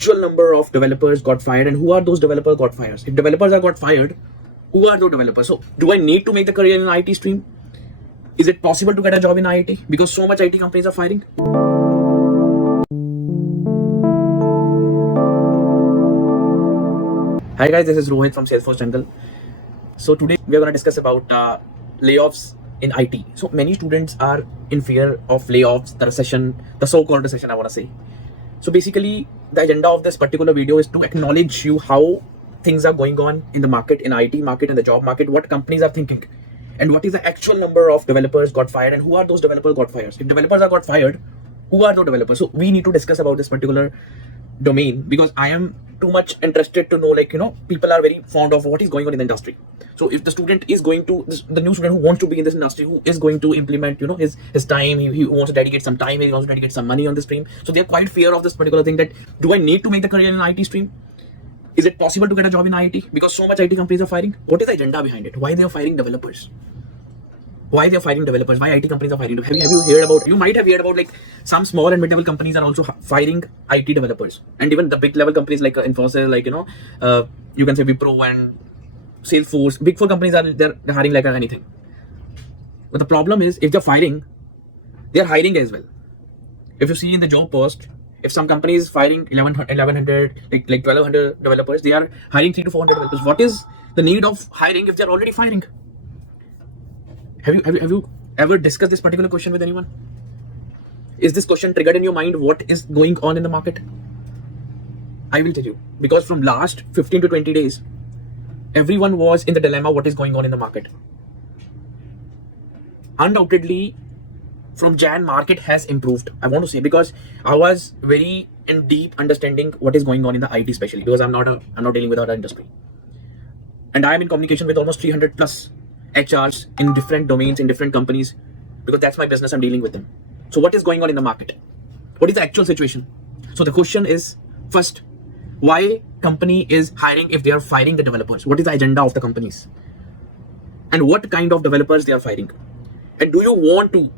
actual number of developers got fired and who are those developers got fired. If developers are got fired, who are those developers? So do I need to make the career in IT stream? Is it possible to get a job in IT because so much IT companies are firing? Hi guys, this is Rohit from Salesforce Jungle. So today we are going to discuss about layoffs in IT. So many students are in fear of layoffs, the recession, the so-called recession I want to say. So basically the agenda of this particular video is to acknowledge you how things are going on in the market, in IT market, in the job market, what companies are thinking, and what is the actual number of developers got fired and who are those developers got fired. If developers are got fired, who are those developers? So we need to discuss about this particular domain because I am too much interested to know, people are very fond of what is going on in the industry. So if the student is going to, the new student who wants to be in this industry, who is going to implement, his time, he wants to dedicate some time, he wants to dedicate some money on the stream. So they are quite fear of this particular thing that, do I need to make the career in IT stream? Is it possible to get a job in IT because so much IT companies are firing? What is the agenda behind it? Why they are firing developers? Why they are firing developers? Why IT companies are firing? Have you heard about? You might have heard about like some small and mid-level companies are also firing IT developers, and even the big level companies like Infosys, you can say Wipro and Salesforce. Big four companies they're hiring like anything. But the problem is if they're firing, they're hiring as well. If you see in the job post, if some company is firing 1100 like 1200 developers, they are hiring 300 to 400 developers. What is the need of hiring if they're already firing? Have you ever discussed this particular question with anyone? Is this question triggered in your mind? What is going on in the market? I will tell you, because from last 15 to 20 days, everyone was in the dilemma what is going on in the market. Undoubtedly, from Jan, market has improved. I want to say because I was very in deep understanding what is going on in the IT, especially because I'm not dealing with other industry, and I am in communication with almost 300 plus HRs in different domains, in different companies, because that's my business. I'm dealing with them. So what is going on in the market? What is the actual situation? So the question is, first, why company is hiring if they are firing the developers? What is the agenda of the companies? And what kind of developers they are firing? And do you want to?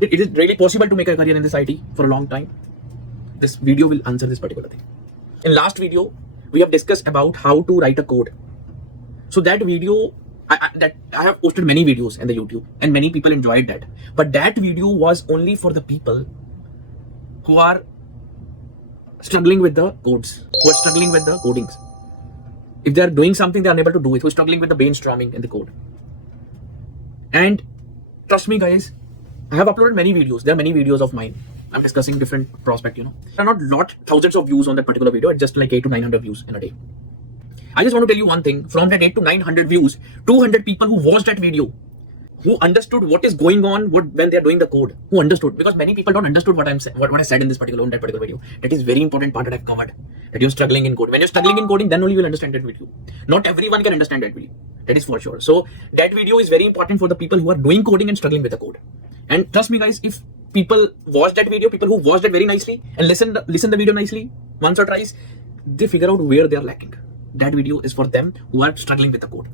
It is really possible to make a career in this IT for a long time? This video will answer this particular thing. In last video, we have discussed about how to write a code. So that video, I have posted many videos in the YouTube and many people enjoyed that. But that video was only for the people who are struggling with the codes, who are struggling with the codings. If they are doing something, they are unable to do it, who are struggling with the brainstorming in the code. And trust me guys, I have uploaded many videos. There are many videos of mine. I'm discussing different prospects, There are not thousands of views on that particular video. It's just like 800 to 900 views in a day. I just want to tell you one thing. From that 800 to 900 views, 200 people who watched that video, who understood what is going on when they are doing the code, who understood, because many people don't understood what I said in that particular video. That is very important part that I've covered. That you're struggling in code. When you're struggling in coding, then only you will understand that video. Not everyone can understand that video. That is for sure. So that video is very important for the people who are doing coding and struggling with the code. And trust me guys, if people watch that video, people who watched it very nicely and listen the video nicely once or twice, they figure out where they are lacking. That video is for them who are struggling with the code.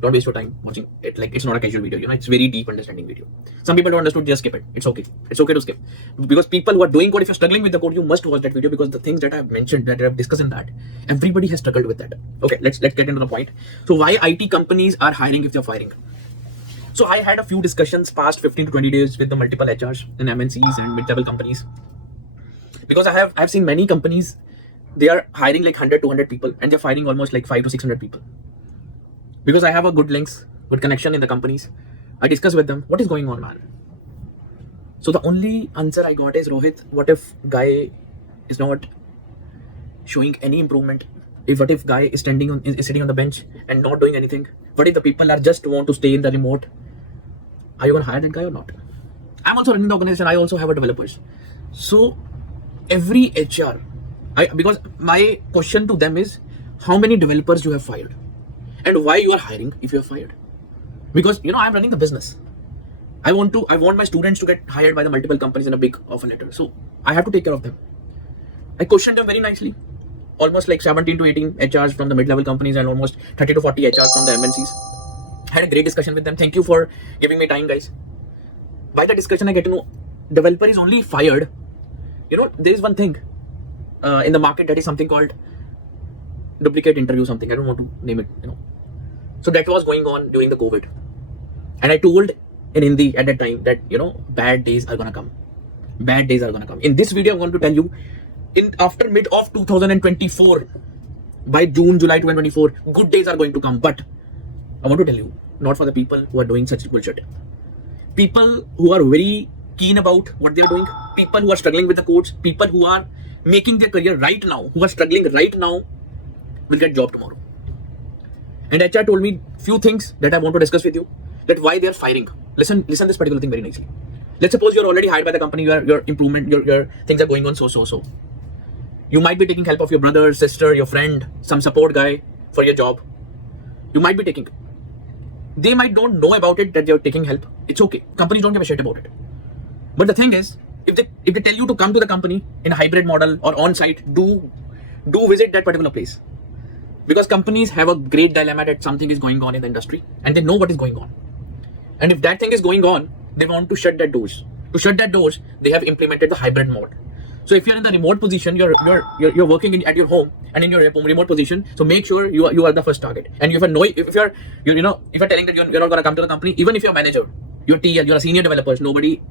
Don't waste your time watching it. Like, it's not a casual video, it's very deep understanding video. Some people don't understand, just skip it. It's okay to skip, because people who are doing code, if you're struggling with the code, you must watch that video, because the things that I've mentioned, that I've discussed in that, everybody has struggled with that. Okay, let's get into the point. So why IT companies are hiring if they're firing? So I had a few discussions past 15 to 20 days with the multiple HRs in MNCs and mid-level companies, because I've seen many companies, they are hiring like 100 200 people and they're firing almost like 500 to 600 people, because I have a good links, good connection in the companies. I discuss with them what is going on, man. So the only answer I got is, Rohit, what if guy is not showing any improvement? What if guy is sitting on the bench and not doing anything? What if the people are just want to stay in the remote? Are you gonna hire that guy or not? I'm also running the organization. I also have a developers. So every HR, because my question to them is, how many developers you have fired and why you are hiring if you are fired? Because I'm running the business. I want my students to get hired by the multiple companies in a big offer letter. So I have to take care of them. I questioned them very nicely. Almost like 17 to 18 HRs from the mid-level companies and almost 30 to 40 HRs from the MNCs. Had a great discussion with them. Thank you for giving me time, guys. By the discussion, I get to know developer is only fired. There is one thing. in the market, that is something called duplicate interview, something, I don't want to name it. So that was going on during the COVID, and I told in Hindi at that time that bad days are gonna come. Bad days are gonna come. In this video, I'm going to tell you, in after mid of 2024, by June, July 2024, good days are going to come. But I want to tell you, not for the people who are doing such bullshit. People who are very keen about what they are doing, people who are struggling with the codes, people who are making their career right now, who are struggling right now, will get job tomorrow. And HR told me few things that I want to discuss with you, that why they are firing. Listen this particular thing very nicely. Let's suppose you're already hired by the company, your improvement, your things are going on so. You might be taking help of your brother, sister, your friend, some support guy for your job. You might be taking. They might don't know about it that you're taking help. It's okay. Companies don't give a shit about it. But the thing is, if they tell you to come to the company in a hybrid model or on site, do visit that particular place. Because companies have a great dilemma that something is going on in the industry and they know what is going on. And if that thing is going on, they want to shut that doors. To shut that doors, they have implemented the hybrid mode. So if you're in the remote position, you're working at your home and in your remote position, so make sure you are the first target. And if you're telling that you're not gonna come to the company, even if you're a manager, you're TL, you're a senior developers, nobody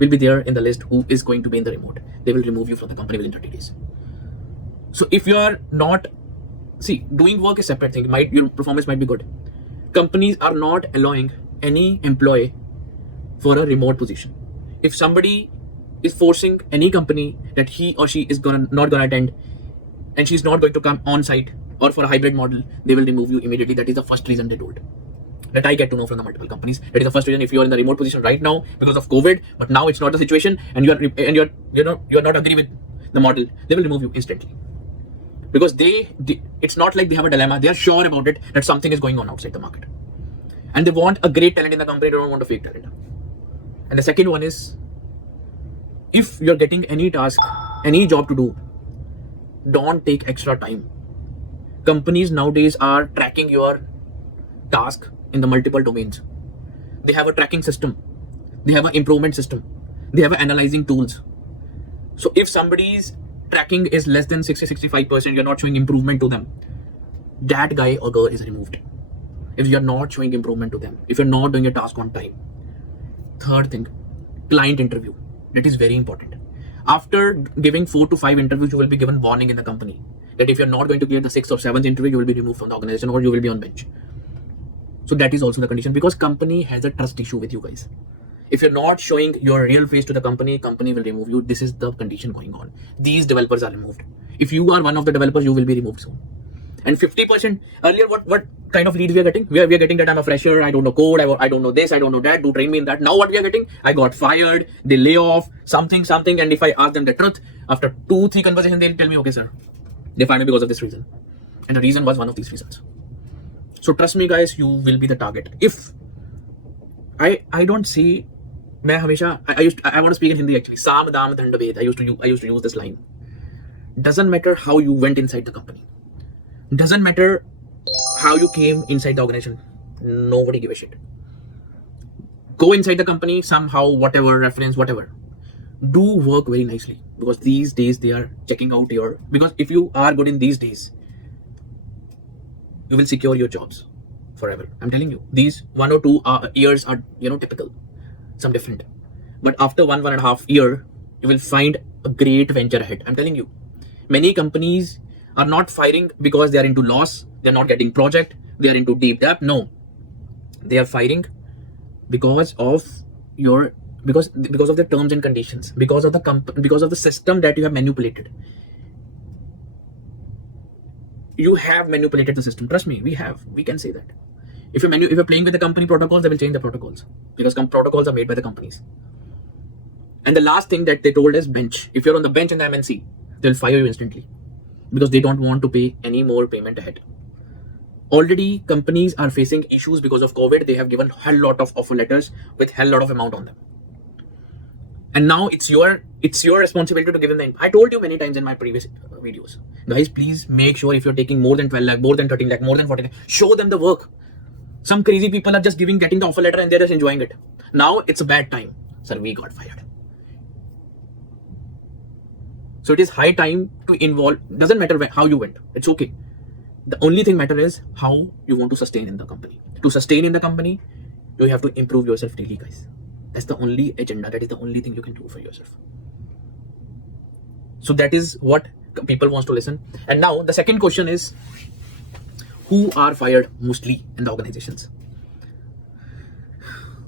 will be there in the list who is going to be in the remote. They will remove you from the company within 30 days. So if you are not, doing work is separate thing. Your performance might be good. Companies are not allowing any employee for a remote position. If somebody is forcing any company that he or she is not gonna attend, and she's not going to come on site or for a hybrid model, they will remove you immediately. That is the first reason they told. That I get to know from the multiple companies. That is the first reason. If you are in the remote position right now because of COVID, but now it's not the situation, and you're not agree with the model, they will remove you instantly. Because it's not like they have a dilemma. They are sure about it that something is going on outside the market, and they want a great talent in the company. They don't want a fake talent. And the second one is, if you're getting any task, any job to do, don't take extra time. Companies nowadays are tracking your task in the multiple domains. They have a tracking system. They have an improvement system. They have analyzing tools. So if somebody's tracking is less than 60-65%, you're not showing improvement to them, that guy or girl is removed. If you're not showing improvement to them, if you're not doing your task on time. Third thing, client interview. That is very important. After giving 4 to 5 interviews, you will be given warning in the company that if you're not going to clear the 6th or 7th interview, you will be removed from the organization or you will be on bench. So that is also the condition, because company has a trust issue with you guys. If you're not showing your real face to the company will remove you. This is the condition going on. These developers are removed. If you are one of the developers, you will be removed soon. And 50%, earlier what kind of lead we are getting? We are getting that I'm a fresher, I don't know code, I don't know this, I don't know that, do train me in that. Now what we are getting? I got fired, they lay off, something, and if I ask them the truth, after 2-3 conversations, they'll tell me, okay sir, they fired me because of this reason. And the reason was one of these reasons. So trust me guys, you will be the target. If I don't see, I want to speak in Hindi actually. Sam Dam Dand Ved. I used to use this line. Doesn't matter how you went inside the company. Doesn't matter how you came inside the organization. Nobody give a shit. Go inside the company somehow, whatever, reference, whatever. Do work very nicely, because these days they are checking out because if you are good in these days, you will secure your jobs forever. I'm telling you, these 1 or 2 years are, typical. Some different. But after 1.5 year, you will find a great venture ahead. I'm telling you, many companies are not firing because they are into loss, they're not getting project, they are into deep debt. No, they are firing because of the terms and conditions, because of the system that you have manipulated. You have manipulated the system. Trust me, we can say that. If you're playing with the company protocols, they will change the protocols, because protocols are made by the companies. And the last thing that they told is bench. If you're on the bench in the MNC, they'll fire you instantly, because they don't want to pay any more payment ahead. Already companies are facing issues because of COVID. They have given hell lot of offer letters with hell lot of amount on them. And now it's your responsibility to give them the. I told you many times in my previous videos, guys, please make sure if you're taking more than 12 lakh, more than 13 lakh, more than 14 lakh, show them the work. Some crazy people are just getting the offer letter and they're just enjoying it. Now it's a bad time. Sir, we got fired. So it is high time to involve. Doesn't matter how you went. It's okay. The only thing matter is how you want to sustain in the company. To sustain in the company, you have to improve yourself daily, guys. That's the only agenda. That is the only thing you can do for yourself. So that is what people wants to listen. And now the second question is, who are fired mostly in the organizations?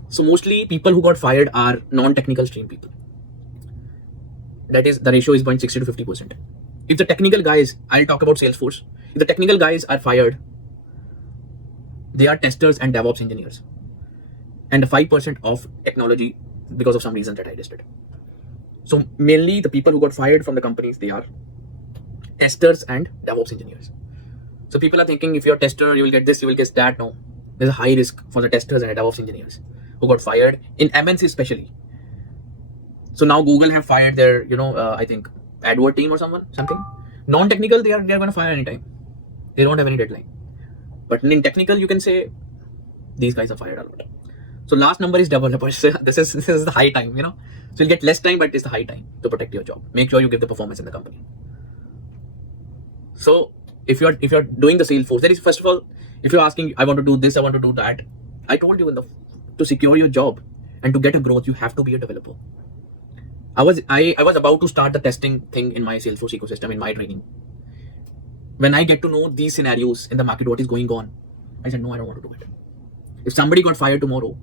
So mostly people who got fired are non-technical stream people. That is, the ratio is going 60 to 50%. If the technical guys, I'll talk about Salesforce. If the technical guys are fired, they are testers and DevOps engineers. And 5% of technology because of some reason that I listed. So mainly the people who got fired from the companies, they are testers and DevOps engineers. So people are thinking if you're a tester, you will get this, you will get that. No, there's a high risk for the testers and DevOps engineers who got fired in MNC especially. So now Google have fired their, I think AdWord team or something. Non-technical, they are going to fire anytime. They don't have any deadline. But in technical, you can say these guys are fired a lot. So last number is developers. This is the high time, So you'll get less time, but it's the high time to protect your job. Make sure you give the performance in the company. So if you're doing the Salesforce, that is, first of all, if you're asking, I want to do this, I want to do that, I told you to secure your job and to get a growth, you have to be a developer. I was about to start the testing thing in my Salesforce ecosystem in my training. When I get to know these scenarios in the market, what is going on, I said, no, I don't want to do it. If somebody got fired tomorrow,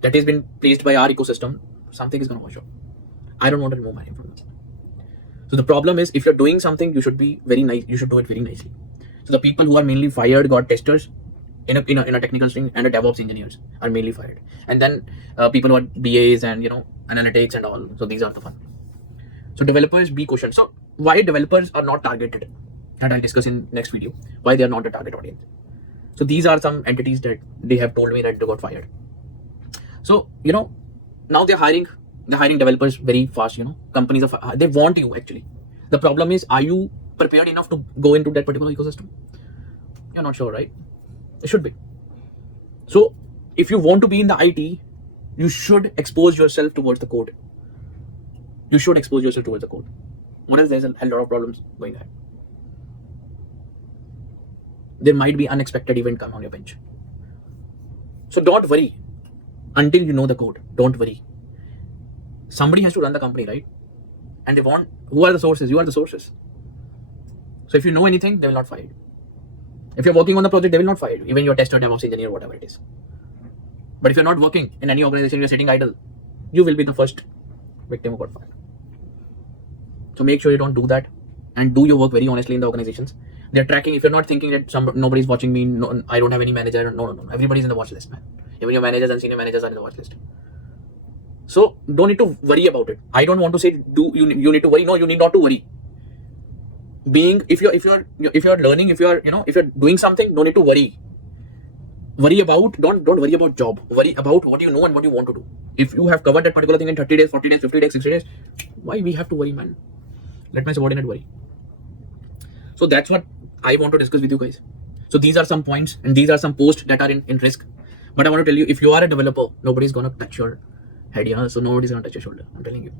that has been placed by our ecosystem, something is going to wash up. I don't want to remove my influence. So the problem is, if you're doing something, you should be very nice. You should do it very nicely. So the people who are mainly fired got testers in a technical stream, and the DevOps engineers are mainly fired. And then people who are BAs and analytics and all. So these are the fun. So developers be questioned. So why developers are not targeted? That I'll discuss in next video. Why they are not the target audience. So these are some entities that they have told me that they got fired. So now they're hiring developers very fast. Companies they want you actually. The problem is, are you prepared enough to go into that particular ecosystem? You're not sure, right? It should be. So if you want to be in the IT, you should expose yourself towards the code. You should expose yourself towards the code. What else? There's a lot of problems going on. There might be unexpected event come on your bench. So don't worry until you know the code. Don't worry. Somebody has to run the company, right? And they want, who are the sources? You are the sources. So if you know anything, they will not fire you. If you're working on the project, they will not fire you. Even your tester, DevOps engineer, whatever it is. But if you're not working in any organization, you're sitting idle, you will be the first victim who got fired. So make sure you don't do that and do your work very honestly in the organizations. They're tracking. If you're not thinking that nobody's watching me, no, I don't have any manager. No. Everybody's in the watch list, man. Even your managers and senior managers are in the watch list. So don't need to worry about it. I don't want to say you need to worry. No, you need not to worry. If you're learning, if you're doing something, don't need to worry. Don't worry about job. Worry about what you know and what you want to do. If you have covered that particular thing in 30 days, 40 days, 50 days, 60 days, why we have to worry, man? Let my subordinate worry. So that's what I want to discuss with you guys. So these are some points and these are some posts that are in risk. But I want to tell you, if you are a developer, nobody's gonna touch your head, so nobody's gonna touch your shoulder. I'm telling you.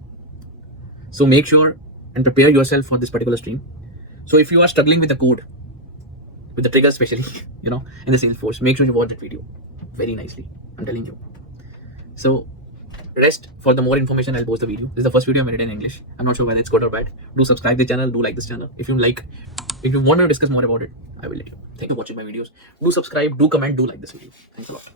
So make sure and prepare yourself for this particular stream. So if you are struggling with the code, with the triggers especially, in the Salesforce, make sure you watch that video very nicely. I'm telling you. So rest for the more information, I'll post the video. This is the first video I made in English. I'm not sure whether it's good or bad. Do subscribe the channel. Do like this channel. If you want to discuss more about it, I will let you. Thank you for watching my videos. Do subscribe. Do comment. Do like this video. Thanks a lot.